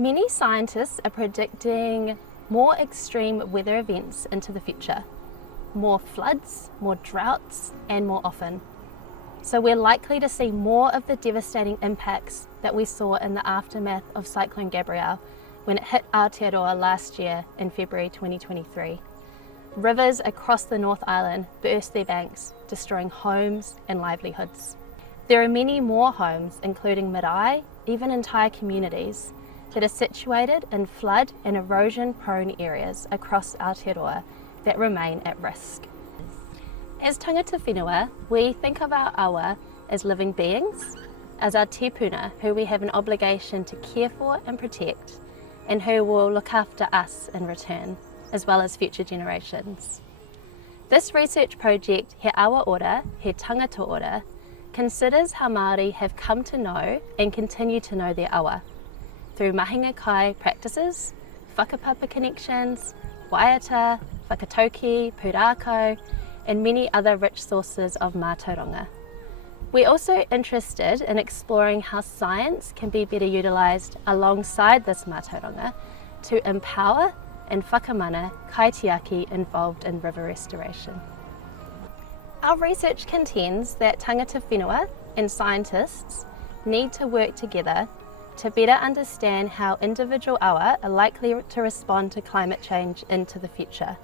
Many scientists are predicting more extreme weather events into the future. More floods, more droughts, and more often. So we're likely to see more of the devastating impacts that we saw in the aftermath of Cyclone Gabrielle when it hit Aotearoa last year in February 2023. Rivers across the North Island burst their banks, destroying homes and livelihoods. There are many more homes, including marae, even entire communities, that are situated in flood and erosion-prone areas across Aotearoa that remain at risk. As tangata whenua, we think of our awa as living beings, as our tepuna who we have an obligation to care for and protect, and who will look after us in return, as well as future generations. This research project, He Awa Ora, He Tangata Ora, considers how Māori have come to know and continue to know their awa through mahinga kai practices, whakapapa connections, waiata, whakatauki, pūrākau, and many other rich sources of mātauranga. We're also interested in exploring how science can be better utilised alongside this mātauranga to empower and whakamana kaitiaki involved in river restoration. Our research contends that tangata whenua and scientists need to work together to better understand how individual awa are likely to respond to climate change into the future.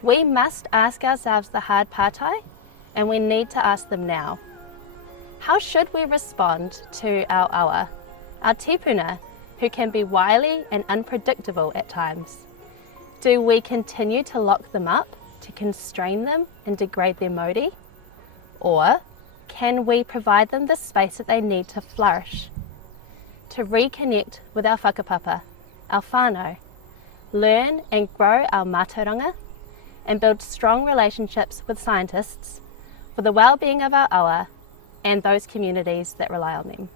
We must ask ourselves the hard pātai, and we need to ask them now. How should we respond to our awa, our tepuna, who can be wily and unpredictable at times? Do we continue to lock them up, to constrain them and degrade their mauri? Or can we provide them the space that they need to flourish? To reconnect with our whakapapa, our whānau, learn and grow our mātauranga, and build strong relationships with scientists for the well-being of our awa and those communities that rely on them.